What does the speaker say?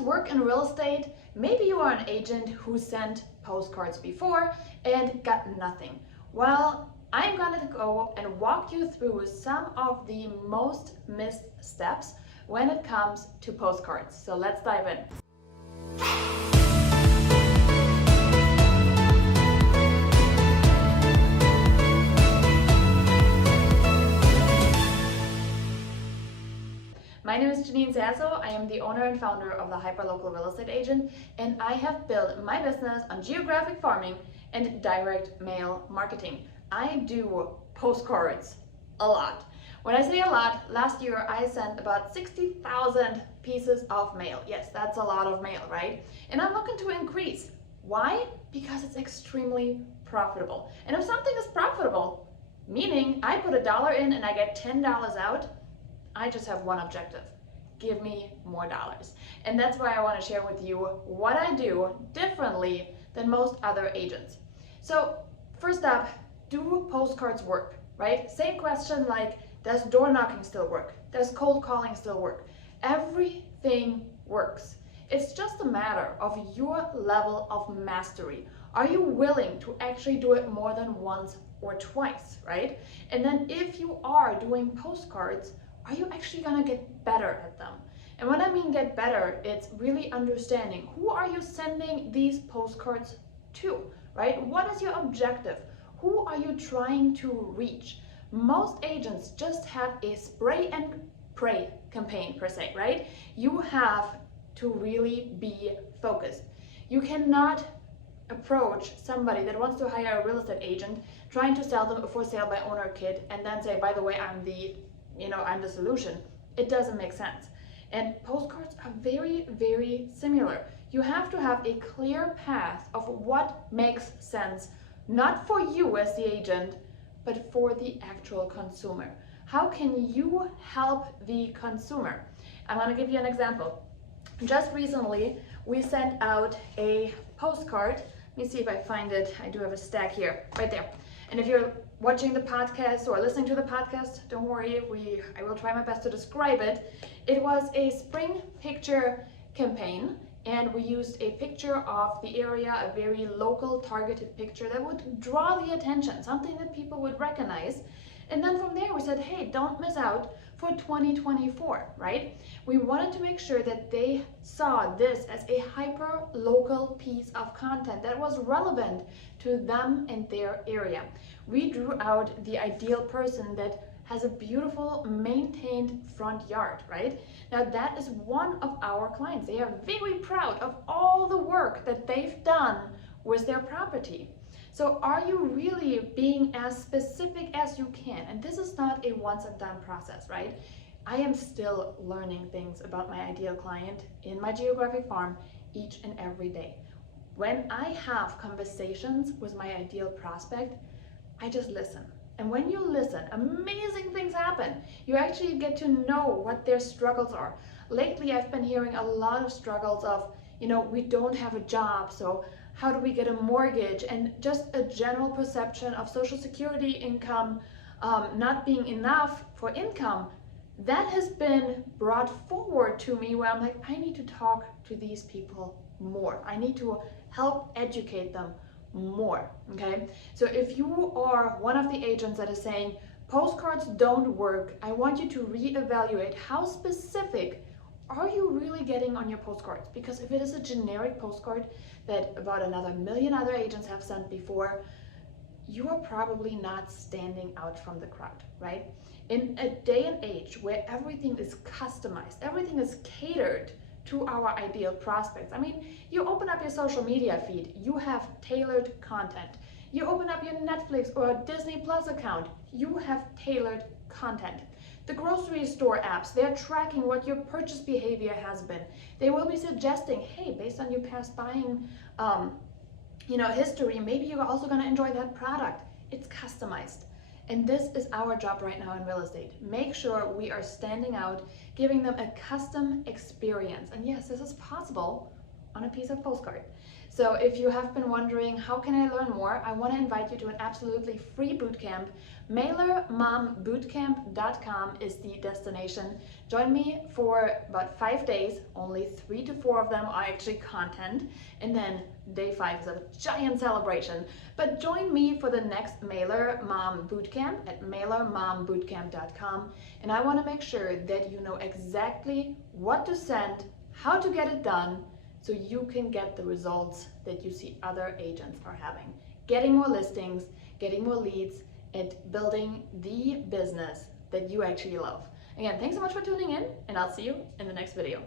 postcards work in real estate? Maybe you are an agent who sent postcards before and got nothing. Well, I'm gonna go and walk you through some of the most missed steps when it comes to postcards. So let's dive in. My name is Janine Sasso. I am the owner and founder of the Hyperlocal Real Estate Agent, and I have built my business on geographic farming and direct mail marketing. I do postcards a lot. When I say a lot, last year I sent about 60,000 pieces of mail. Yes, that's a lot of mail, right? And I'm looking to increase. Why? Because it's extremely profitable. And if something is profitable, meaning I put $1 in and I get $10 out, I just have one objective: give me more dollars. And that's why I want to share with you what I do differently than most other agents. So first up, do postcards work, right? Same question like, does door knocking still work? Does cold calling still work? Everything works. It's just a matter of your level of mastery. Are you willing to actually do it more than once or twice, right? And then if you are doing postcards, are you actually gonna get better at them? And when I mean get better, it's really understanding who are you sending these postcards to, right? What is your objective? Who are you trying to reach? Most agents just have a spray and pray campaign per se, right? You have to really be focused. You cannot approach somebody that wants to hire a real estate agent trying to sell them a for sale by owner kit and then say, by the way, I'm the solution. It doesn't make sense. And postcards are very, very similar. You have to have a clear path of what makes sense, not for you as the agent, but for the actual consumer. How can you help the consumer? I'm gonna give you an example. Just recently, we sent out a postcard. Let me see if I find it. I do have a stack here, right there. And if you're watching the podcast or listening to the podcast, don't worry, I will try my best to describe it. It was a spring picture campaign, and we used a picture of the area, a very local targeted picture that would draw the attention, something that people would recognize. And then from there we said, hey, don't miss out for 2024, right? We wanted to make sure that they saw this as a hyper local piece of content that was relevant to them and their area. We drew out the ideal person that has a beautiful maintained front yard, right? Now that is one of our clients. They are very proud of all the work that they've done with their property. So are you really being as specific as you can? And this is not a once and done process, right? I am still learning things about my ideal client in my geographic farm each and every day. When I have conversations with my ideal prospect, I just listen. And when you listen, amazing things happen. You actually get to know what their struggles are. Lately, I've been hearing a lot of struggles of, we don't have a job, so how do we get a mortgage? And just a general perception of Social Security income not being enough for income. That has been brought forward to me where I'm like, I need to talk to these people more. I need to help educate them more, okay? So if you are one of the agents that is saying postcards don't work, I want you to reevaluate how specific are you really getting on your postcards? Because if it is a generic postcard that about another million other agents have sent before, you are probably not standing out from the crowd, right? In a day and age where everything is customized, everything is catered to our ideal prospects. I mean, you open up your social media feed, you have tailored content. You open up your Netflix or Disney Plus account, you have tailored content. The grocery store apps, they're tracking what your purchase behavior has been. They will be suggesting, hey, based on your past buying history, maybe you're also gonna enjoy that product. It's customized. And this is our job right now in real estate. Make sure we are standing out, giving them a custom experience. And yes, this is possible on a piece of postcard. So if you have been wondering, how can I learn more? I want to invite you to an absolutely free bootcamp. MailerBootcamp.com is the destination. Join me for about 5 days. Only 3 to 4 of them are actually content. And then day 5 is a giant celebration. But join me for the next Mailer Mom Bootcamp at MailerMomBootcamp.com. And I want to make sure that you know exactly what to send, how to get it done, so you can get the results that you see other agents are having. Getting more listings, getting more leads, and building the business that you actually love. Again, thanks so much for tuning in, and I'll see you in the next video.